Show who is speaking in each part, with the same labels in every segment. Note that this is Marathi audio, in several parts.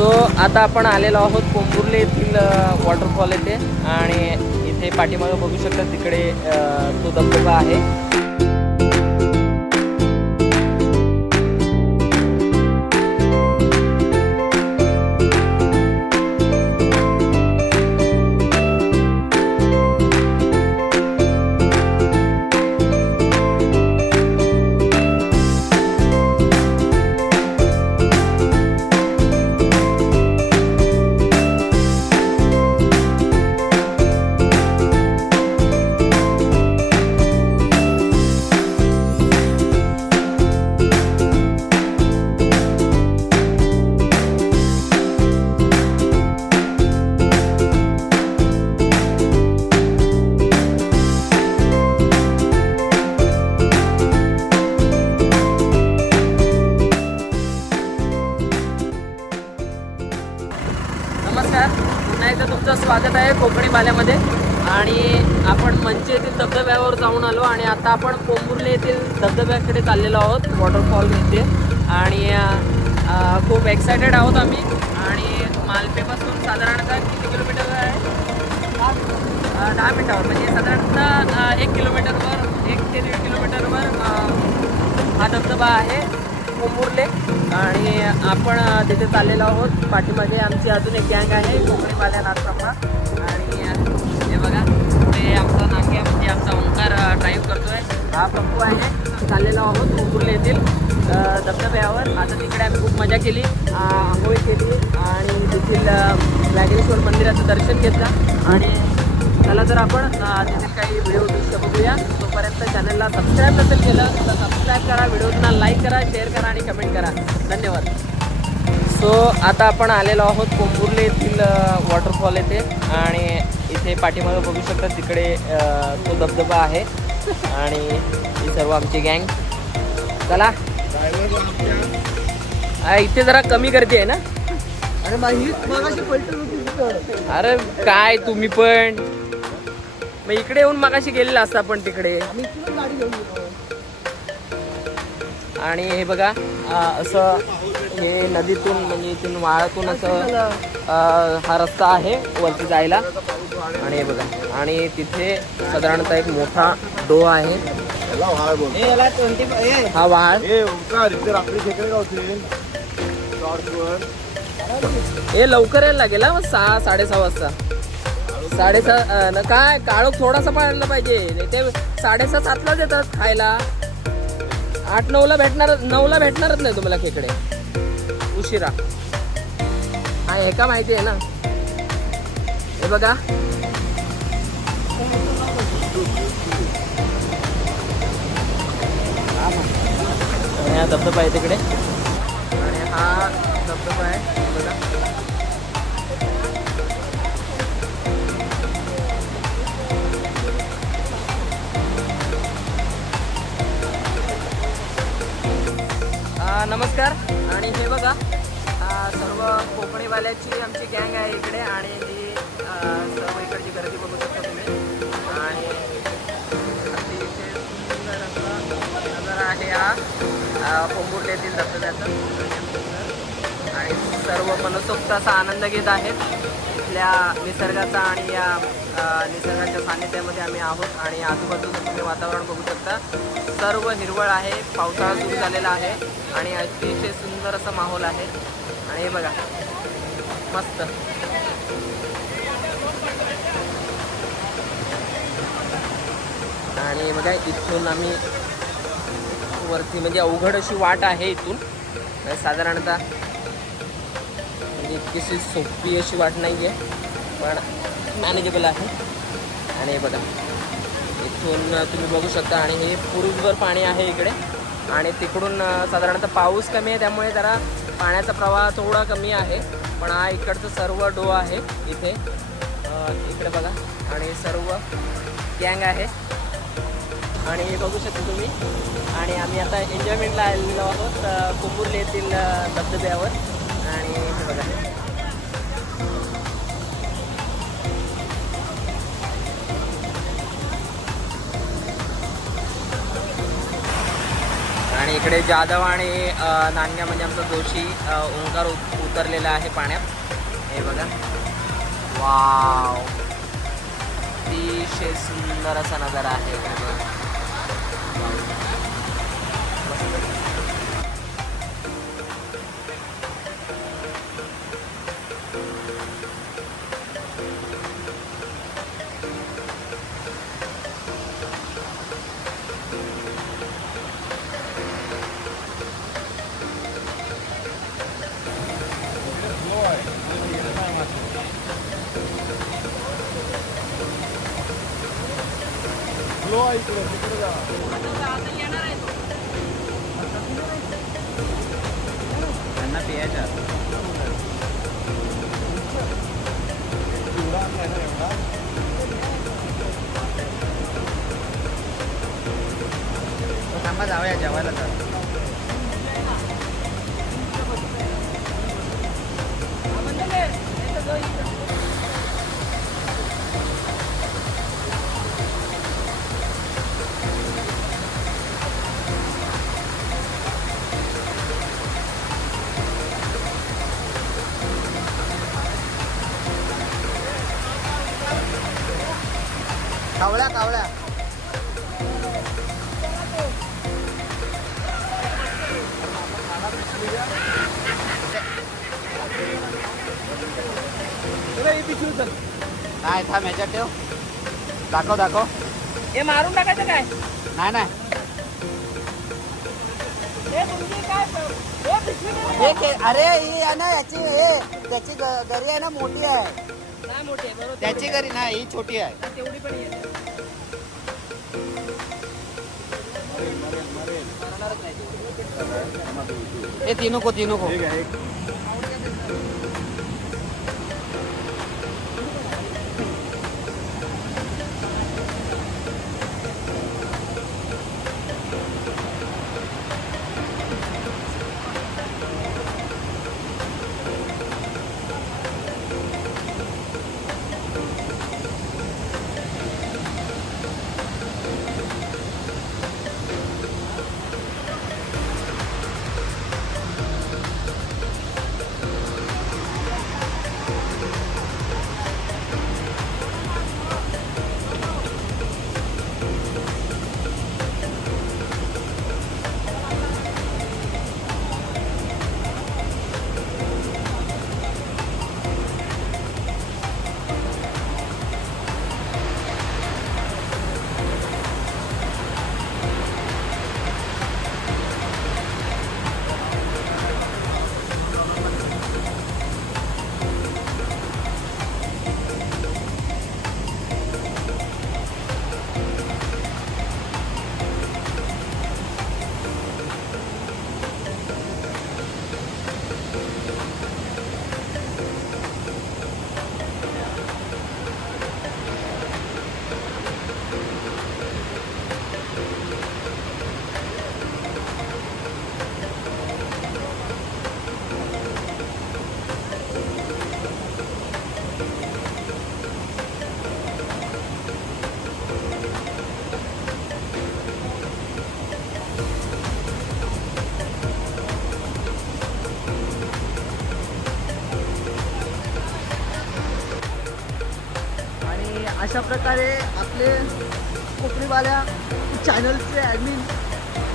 Speaker 1: सो आता आपण आलेलो आहोत कोंबुर्ले येथील वॉटरफॉल येथे. आणि इथे पाठीमागं बघू शकता तिकडे तो धबधबा आहे. नमस्कार. पुन्हा एकदा तुमचं स्वागत आहे कोकणी बाल्यामध्ये आणि आपण मंचे येथील धबधब्यावर जाऊन आलो आणि आता आपण कोंबुर्ले येथील धबधब्याकडे चाललेलो आहोत वॉटरफॉल येथे. आणि खूप एक्सायटेड आहोत आम्ही. आणि मालपेपासून साधारणतः किती किलोमीटर आहे? दहा मिनटावर. म्हणजे साधारणतः एक किलोमीटरवर एक ते दीड किलोमीटरवर हा धबधबा आहे. कोंबुर्ले आणि आपण तिथे चाललेलो आहोत. पाठीमागे आमची अजून एक गँग आहे कोकणी बाल्या नाथसप्पा आणि हे बघा ते आमचा नाक्या म्हणजे आमचा ओंकार ड्राईव्ह करतोय. हा पप्पू आहे. चाललेलो आहोत कोंबुर्ले येथील धबधब्यावर. आता तिकडे आम्ही खूप मजा केली अ, आंघोळ केली. आणि तेथील लागेश्वर मंदिराचं दर्शन घेतलं. आणि चला तर आपण तिथे काही व्हिडिओ दृश्य बघूया. तोपर्यंत चॅनलला सबस्क्राईब नसेल केलं तर सबस्क्राईब करा. व्हिडिओजना लाईक करा शेअर करा आणि कमेंट करा. धन्यवाद. सो आता आपण आलेलो आहोत कोंबुर्ले येथील वॉटरफॉल येथे. आणि इथे पाठीमागं बघू शकता तिकडे तो धबधबा आहे. आणि ही सर्व आमची गँग चला. इथे जरा कमी गर्दी आहे ना?
Speaker 2: अरे
Speaker 1: काय तुम्ही पण. मग इकडे येऊन मगाशी गेलेला असता पण तिकडे. आणि हे बघा असं हे नदीतून म्हणजे इथून वाळातून असं हा रस्ता आहे वरती जायला. आणि हे बघा आणि तिथे साधारणतः एक मोठा डो आहे.
Speaker 2: ए, याला 20 ए,
Speaker 1: हा वाळ हे लवकर यायला लागेल हा, मग सहा साडेसहा वाजता. साडेसहा न काय काळोख थोडासा पाळला पाहिजे. ते साडेसहा सातलाच येतात खायला. आठ नऊला भेटणार नऊला भेटणारच नाही तुम्हाला खेकडे. उशिरा. हा हे का माहिती आहे ना? हे बघा. हा धबधबा आहे तिकडे. आणि हा धबधबा आहे बघा. नमस्कार. आणि हे बघा सर्व कोकणीवाल्याची आमची गँग आहे इकडे आणि ही सर्व इकडची गर्दी बघू शकता तुम्ही. आणि अतिशय सुंदर असा आहे हा. आ, येथील धबधब्याचा आणि सर्व मनसोक्त असा आनंद घेत आहेत. इथल्या निसर्गाचा आणि या निसर्गाच्या सान्निध्यामध्ये आम्ही आहोत आणि आजूबाजूचं तुम्ही वातावरण बघू शकता. सर्व हिरवळ आहे पावसाळा सुरू झालेला आहे आणि अतिशय सुंदर असा माहोल आहे. आणि हे बघा मस्त. आणि बघा इथून आम्ही वरती म्हणजे अवघड अशी वाट आहे इथून. म्हणजे साधारणतः इतकीशी सोपी अशी वाट नाही आहे पण मॅनेजेबल आहे. आणि हे बघा इथून तुम्ही बघू शकता आणि हे पुरुषभर पाणी आहे इकडे. आणि तिकडून साधारणतः पाऊस कमी आहे त्यामुळे जरा पाण्याचा प्रवाह थोडा कमी आहे. पण हा इकडचं सर्व डो आहे इथे. इकडे बघा आणि सर्व गँग आहे. आणि हे बघू शकता तुम्ही. आणि आम्ही आता एन्जॉयमेंटला आलेलो आहोत कुंबुर्ले येथील धबधब्यावर. इकडे जाधव आणि नान्या म्हणजे आमचा जोशी ओंकार उतरलेला आहे पाण्यात. हे बघा. वाव. अतिशय सुंदर असा नजारा आहे. हे बघा. त्यांना कावळ्या कावळ्या. नाही थांब ह्याच्यात ठेव. दाखव दाखव.
Speaker 2: हे मारून टाकायचं काय?
Speaker 1: नाही नाही.
Speaker 2: हे तुमची काय हे पिशवी नाही.
Speaker 1: हे के- अरे ही आहे ना याची हे त्याची ग- आहे ना मोठी आहे. त्याची घरी नाही ही छोटी आहे.
Speaker 2: तेवढी पण येते
Speaker 1: तीनों को नको.
Speaker 2: आणि अशा प्रकारे आपले कोकणीवाल्या चॅनलचे ॲडमिन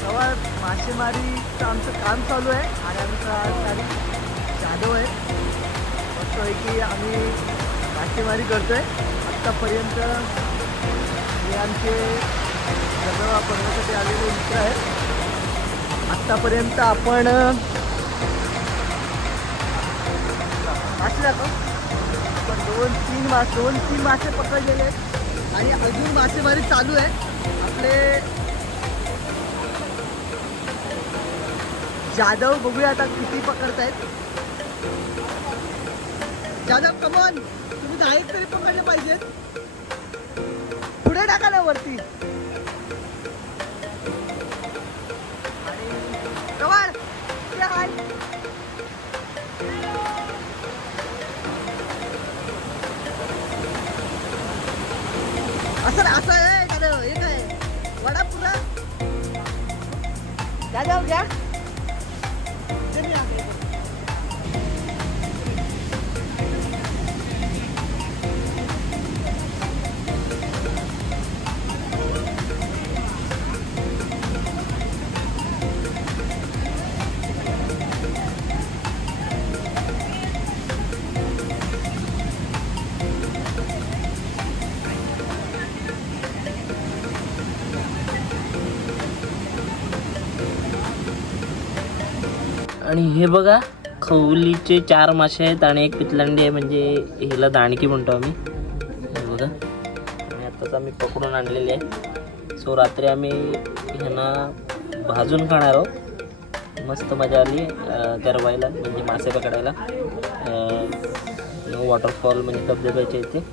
Speaker 2: जवळ मासेमारीचं आमचं काम चालू आहे. आणि आमचा तारीख जाधव आहे. मस्तपैकी आम्ही मासेमारी करतो आहे आत्तापर्यंत हे आमचे सगळं बघण्यासाठी आलेले मित्र आहेत. आत्तापर्यंत आपण मासे का दोन तीन मासे दोन तीन मासे पकडलेले आहेत. आणि अजून मासेमारी चालू आहे आपले जाधव बघूया आता किती पकडतायत. जाधव कमॉन तुम्ही दहा एक तरी पकडले पाहिजेत. पुढे टाका ना वरती. कमान असं असं आहे जाधव हे काय वडा पुरा जाधव घ्या
Speaker 3: आणि हे बघा खवलीचे चार मासे आहेत आणि एक पितलांडी आहे म्हणजे हिला दाणकी म्हणतो आम्ही. हे बघा. आणि आत्ताच आम्ही पकडून आणलेले आहे. सो रात्री आम्ही ह्यांना भाजून खाणार आहोत. मस्त मजा आली गरवायला म्हणजे मासे पकडायला. वॉटरफॉल म्हणजे धबधब्याच्या इथे.